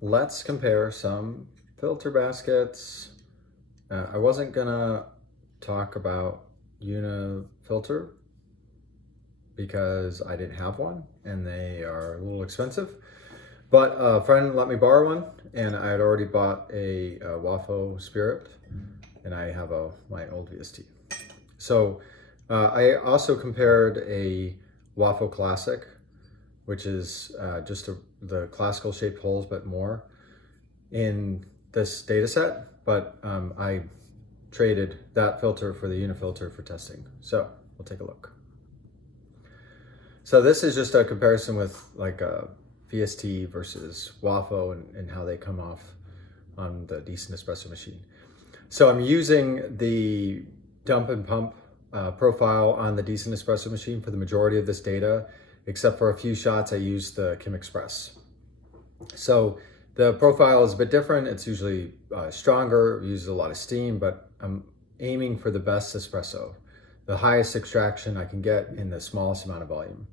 let's compare some filter baskets. I wasn't gonna talk about Unifilter because I didn't have one and they are a little expensive. But a friend let me borrow one, and I had already bought a WAFO Spirit, and I have my old VST. So I also compared a WAFO Classic, which is just the classical shaped holes, but more in this data set. But I traded that filter for the Unifilter for testing. So we'll take a look. So this is just a comparison with like a VST versus WAFO and how they come off on the decent espresso machine. So I'm using the dump and pump profile on the decent espresso machine for the majority of this data, except for a few shots I use the Kim Express. So the profile is a bit different. It's usually stronger, uses a lot of steam, but I'm aiming for the best espresso, the highest extraction I can get in the smallest amount of volume.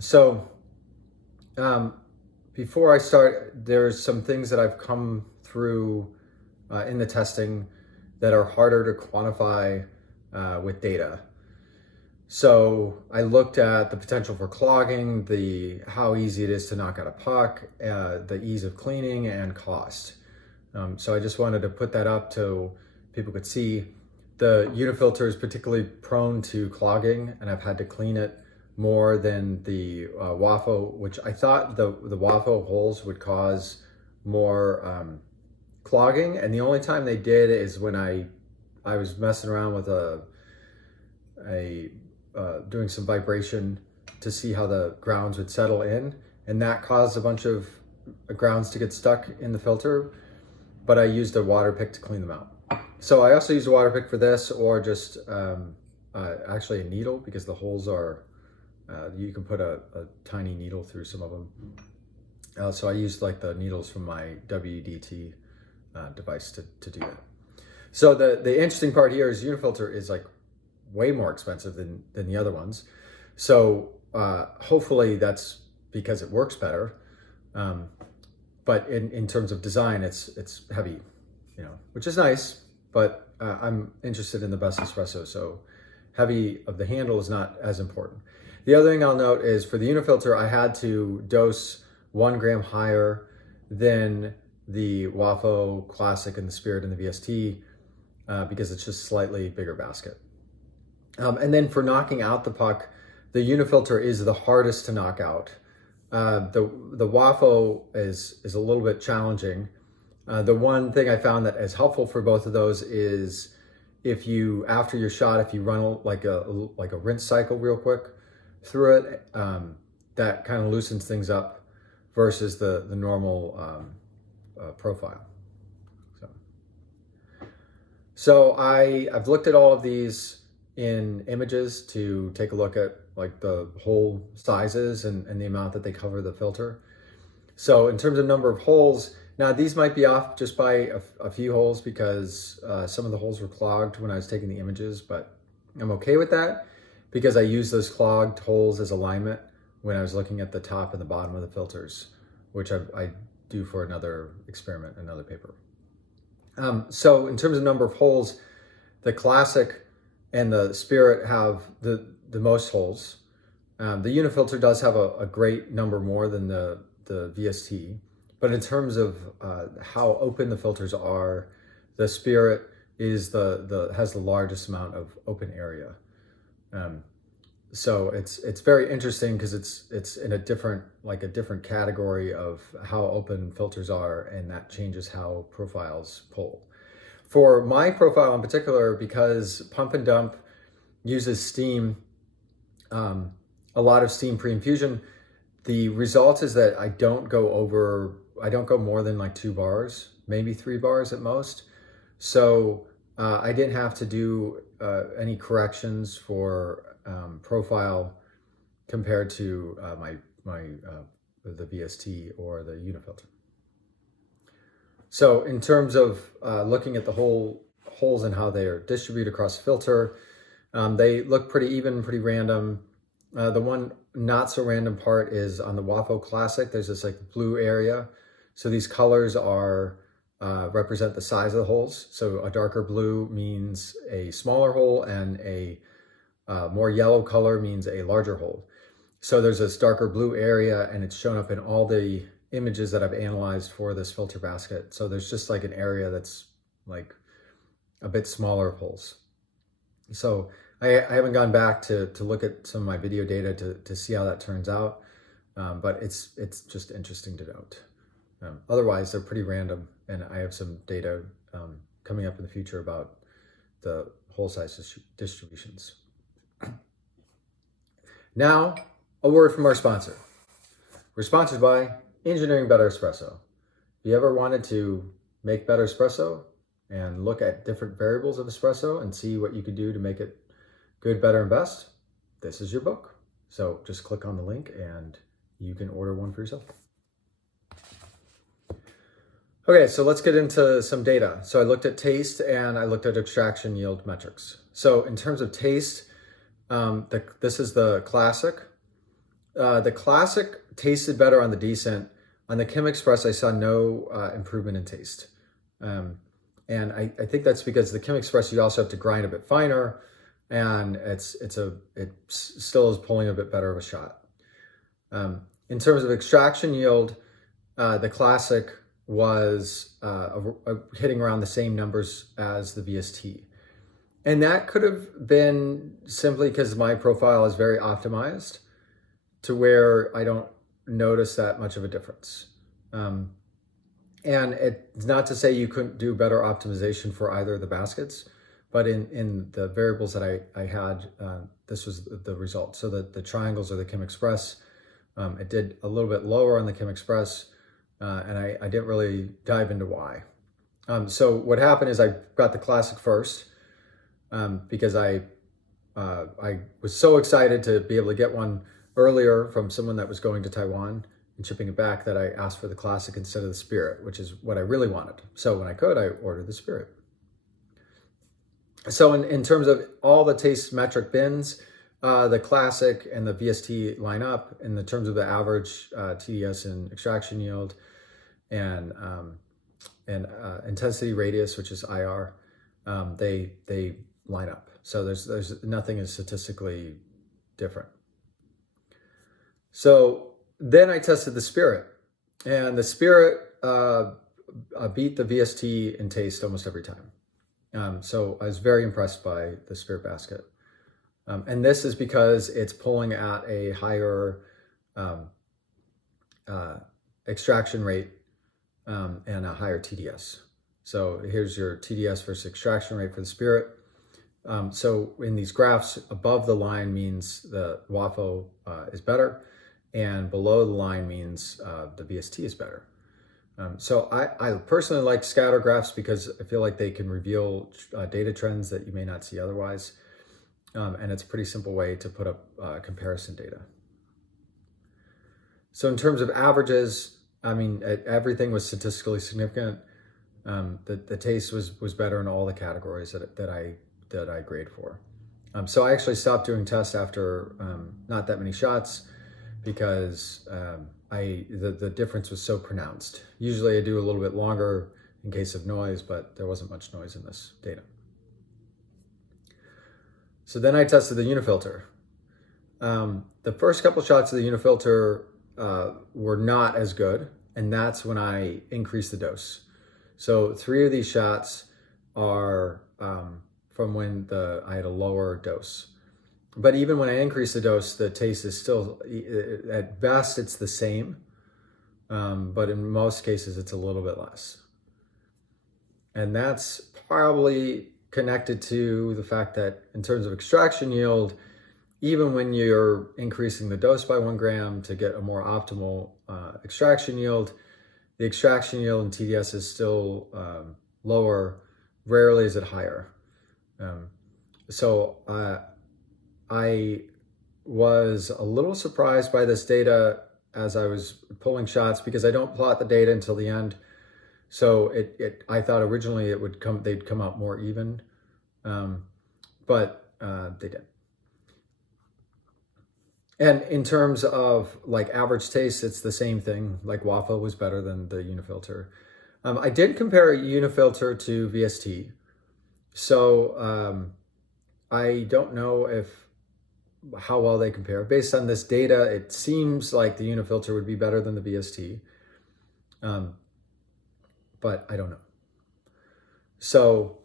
So before I start, there's some things that I've come through in the testing that are harder to quantify with data. So I looked at the potential for clogging, how easy it is to knock out a puck, the ease of cleaning, and cost. So I just wanted to put that up so people could see. The Unifilter is particularly prone to clogging, and I've had to clean it more than the WAFO, which I thought the WAFO holes would cause more clogging, and the only time they did is when I was messing around with doing some vibration to see how the grounds would settle in, and that caused a bunch of grounds to get stuck in the filter, but I used a water pick to clean them out. So I also used a water pick for this, or just actually a needle, because the holes are you can put a tiny needle through some of them. So I used like the needles from my WDT device to do that. So the interesting part here is Unifilter is like way more expensive than the other ones. So hopefully that's because it works better. But in terms of design, it's heavy, which is nice, but I'm interested in the best espresso. So heavy of the handle is not as important. The other thing I'll note is for the Unifilter, I had to dose 1 gram higher than the WAFO Classic and the Spirit and the VST because it's just slightly bigger basket. And then for knocking out the puck, the Unifilter is the hardest to knock out. The WAFO is a little bit challenging. The one thing I found that is helpful for both of those is if you, after your shot, if you run like a rinse cycle real quick through it, that kind of loosens things up versus the normal profile. So I've looked at all of these in images to take a look at like the hole sizes and the amount that they cover the filter. So in terms of number of holes, now these might be off just by a few holes because some of the holes were clogged when I was taking the images, but I'm okay with that because I use those clogged holes as alignment when I was looking at the top and the bottom of the filters, which I do for another experiment, another paper. So in terms of number of holes, the Classic and the Spirit have the most holes. The Unifilter does have a great number more than the VST, but in terms of how open the filters are, the Spirit is has the largest amount of open area. So it's very interesting because it's in a different category of how open filters are, and that changes how profiles pull. For my profile in particular, because pump and dump uses steam, a lot of steam pre-infusion, the result is that I don't go more than like 2 bars, maybe 3 bars at most. So I didn't have to do any corrections for profile compared to the VST or the Unifilter. So in terms of looking at the holes and how they are distributed across the filter, they look pretty even, pretty random. The one not so random part is on the WAFO Classic. There's this like blue area. So these colors are represent the size of the holes. So a darker blue means a smaller hole, and a more yellow color means a larger hole. So there's this darker blue area, and it's shown up in all the images that I've analyzed for this filter basket. So there's just like an area that's like a bit smaller of holes. So I haven't gone back to look at some of my video data to see how that turns out, but it's just interesting to note. Otherwise, they're pretty random, and I have some data coming up in the future about the hole size distributions. Now, a word from our sponsor. We're sponsored by Engineering Better Espresso. If you ever wanted to make better espresso and look at different variables of espresso and see what you could do to make it good, better, and best, this is your book. So just click on the link and you can order one for yourself. Okay, so let's get into some data. So I looked at taste and I looked at extraction yield metrics. So in terms of taste, this is the Classic. The Classic tasted better on the Decent. On the Chem Express, I saw no improvement in taste. And I think that's because the Chem Express, you also have to grind a bit finer, and it still is pulling a bit better of a shot. In terms of extraction yield, the Classic was hitting around the same numbers as the VST. And that could have been simply because my profile is very optimized to where I don't notice that much of a difference. And it's not to say you couldn't do better optimization for either of the baskets, but in the variables that I had, this was the result. So the triangles are the Chem Express. It did a little bit lower on the Chem Express, and I didn't really dive into why. So what happened is I got the Classic first because I was so excited to be able to get one earlier from someone that was going to Taiwan and shipping it back that I asked for the Classic instead of the Spirit, which is what I really wanted. So when I could, I ordered the Spirit. So in terms of all the taste metric bins, the Classic and the VST line up in the terms of the average TDS and extraction yield and intensity radius, which is IR. They line up. So there's nothing is statistically different. So then I tested the Spirit, and the Spirit beat the VST in taste almost every time. So I was very impressed by the Spirit basket. And this is because it's pulling at a higher extraction rate and a higher TDS. So here's your TDS versus extraction rate for the Spirit. So in these graphs, above the line means the WAFO is better, and below the line means the VST is better. So I personally like scatter graphs because I feel like they can reveal data trends that you may not see otherwise. And it's a pretty simple way to put up comparison data. So in terms of averages, I mean, everything was statistically significant. The taste was better in all the categories that I grade for. So I actually stopped doing tests after not that many shots because the difference was so pronounced. Usually I do a little bit longer in case of noise, but there wasn't much noise in this data. So then I tested the Unifilter. The first couple shots of the Unifilter were not as good, and that's when I increased the dose. So 3 of these shots are from when I had a lower dose. But even when I increase the dose, the taste is still, at best, it's the same. But in most cases, it's a little bit less. And that's probably connected to the fact that in terms of extraction yield, even when you're increasing the dose by 1 gram to get a more optimal extraction yield, the extraction yield in TDS is still lower. Rarely is it higher. So I was a little surprised by this data as I was pulling shots because I don't plot the data until the end. So I thought originally they'd come out more even, but they didn't. And in terms of like average taste, it's the same thing. Like WAFO was better than the Unifilter. I did compare Unifilter to VST. So I don't know how well they compare. Based on this data, it seems like the Unifilter would be better than the VST. But I don't know. So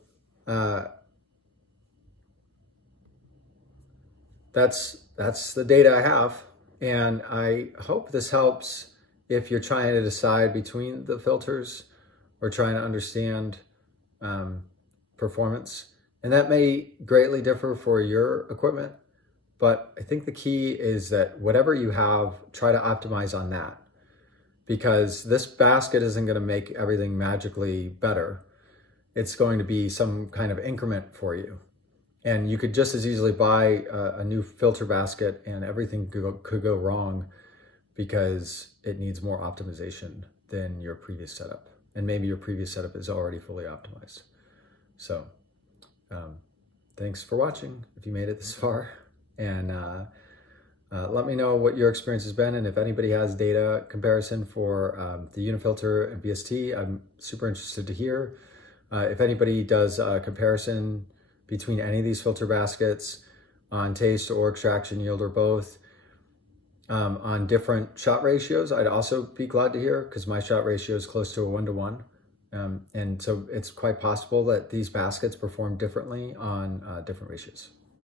that's the data I have, and I hope this helps if you're trying to decide between the filters or trying to understand performance. And that may greatly differ for your equipment, but I think the key is that whatever you have, try to optimize on that, because this basket isn't going to make everything magically better. It's going to be some kind of increment for you. And you could just as easily buy a new filter basket and everything could go wrong because it needs more optimization than your previous setup. And maybe your previous setup is already fully optimized. So thanks for watching if you made it this far. And let me know what your experience has been. And if anybody has data comparison for the Unifilter and VST, I'm super interested to hear. If anybody does a comparison between any of these filter baskets on taste or extraction yield or both on different shot ratios, I'd also be glad to hear, because my shot ratio is close to a 1-to-1. And so it's quite possible that these baskets perform differently on different ratios.